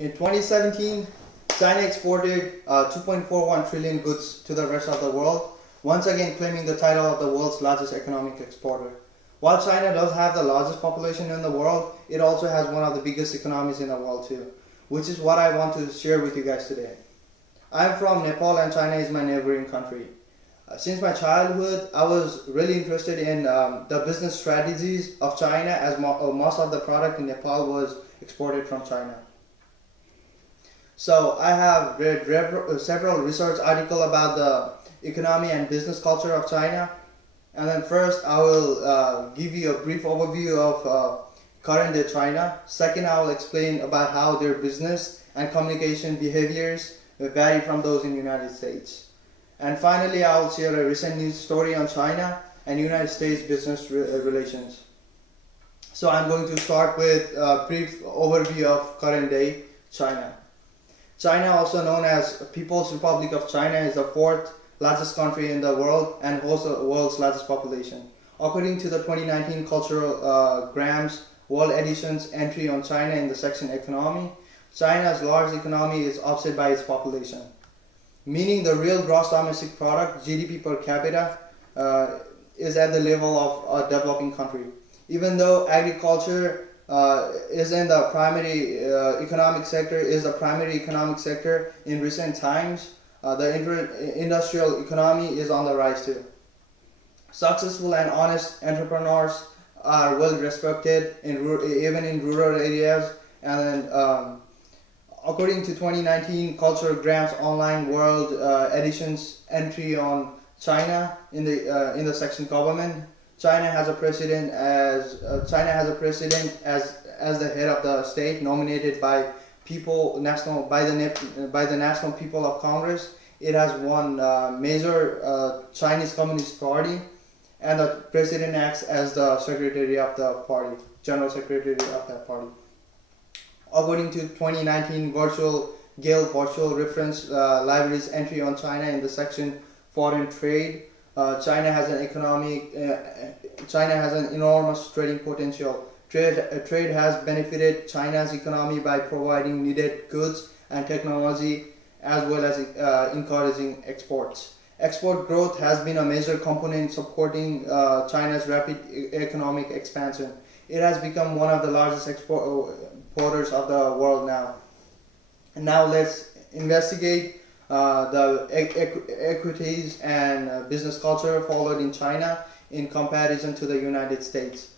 In 2017, China exported 2.41 trillion goods to the rest of the world, once again claiming the title of the world's largest economic exporter. While China does have the largest population in the world, it also has one of the biggest economies in the world too, which is what I want to share with you guys today. I'm from Nepal and China is my neighboring country. Since my childhood, I was really interested in the business strategies of China as most of the product in Nepal was exported from China. So I have read several research articles about the economy and business culture of China. And then first I will give you a brief overview of current day China. Second, I will explain about how their business and communication behaviors vary from those in the United States. And finally, I will share a recent news story on China and United States business relations. So I'm going to start with a brief overview of current day China. China, also known as People's Republic of China, is the fourth largest country in the world and hosts the world's largest population. According to the 2019 Cultural Grams World Edition's entry on China in the section Economy, China's large economy is offset by its population, meaning the real gross domestic product (GDP) per capita is at the level of a developing country. Even though agriculture is in the primary economic sector, in recent times, the industrial economy is on the rise too. Successful and honest entrepreneurs are well respected even in rural areas. And then, according to 2019 Cultural Grams Online World Edition's entry on China in the section Government, China has a president as the head of the state, nominated by the National People of Congress. It has one major Chinese Communist Party, and the president acts as the secretary of the party, general secretary of that party. According to 2019 Gale Virtual Reference Library's entry on China in the section Foreign Trade, China has an enormous trading potential. Trade has benefited China's economy by providing needed goods and technology, as well as encouraging exports. Export growth has been a major component supporting China's rapid economic expansion. It has become one of the largest exporters of the world now. And now let's investigate the equities and business culture followed in China in comparison to the United States.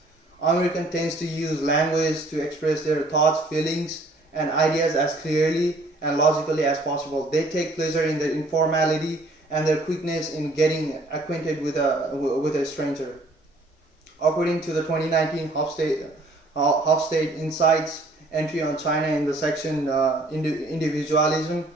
Americans tend to use language to express their thoughts, feelings, and ideas as clearly and logically as possible. They take pleasure in their informality and their quickness in getting acquainted with a stranger. According to the 2019 Hofstede Insights entry on China in the section Individualism,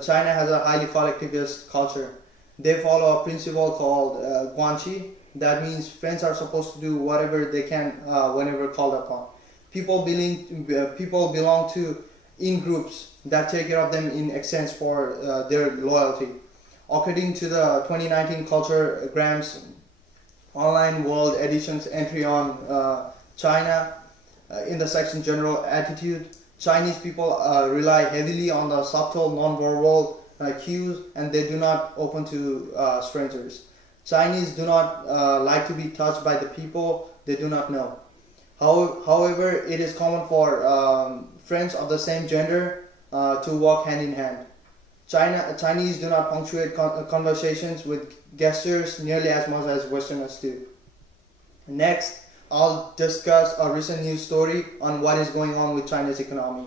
China has a highly collectivist culture. They follow a principle called Guanxi. That means friends are supposed to do whatever they can whenever called upon. People belong to in-groups that take care of them in exchange for their loyalty. According to the 2019 Culture Grams Online World Edition's entry on China in the section General Attitude, Chinese people rely heavily on the subtle non-verbal cues, and they do not open to strangers. Chinese do not like to be touched by the people they do not know. However, it is common for friends of the same gender to walk hand in hand. Chinese do not punctuate conversations with gestures nearly as much as Westerners do. Next, I'll discuss a recent news story on what is going on with China's economy.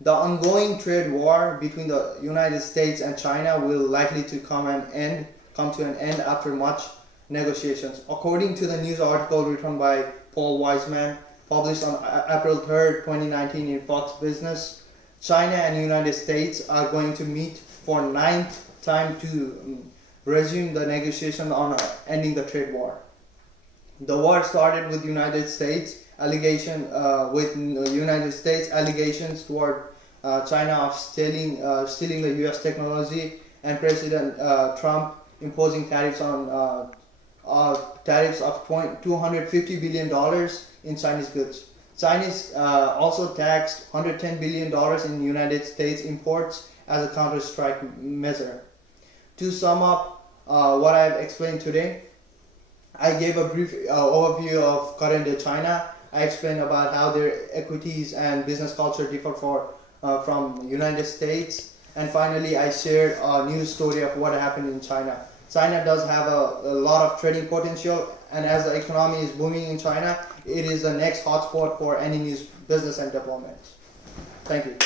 The ongoing trade war between the United States and China will likely to come to an end after much negotiations. According to the news article written by Paul Wiseman, published on April 3rd, 2019 in Fox Business, China and the United States are going to meet for ninth time to resume the negotiation on ending the trade war. The war started with United States allegations toward China of stealing the U.S. technology, and President Trump imposing tariffs of $250 billion in Chinese goods. Chinese also taxed $110 billion in United States imports as a counter-strike measure. To sum up what I've explained today, I gave a brief overview of current China. I explained about how their equities and business culture differ from United States. And finally, I shared a news story of what happened in China. China does have a lot of trading potential, and as the economy is booming in China, it is the next hotspot for any new business and development. Thank you.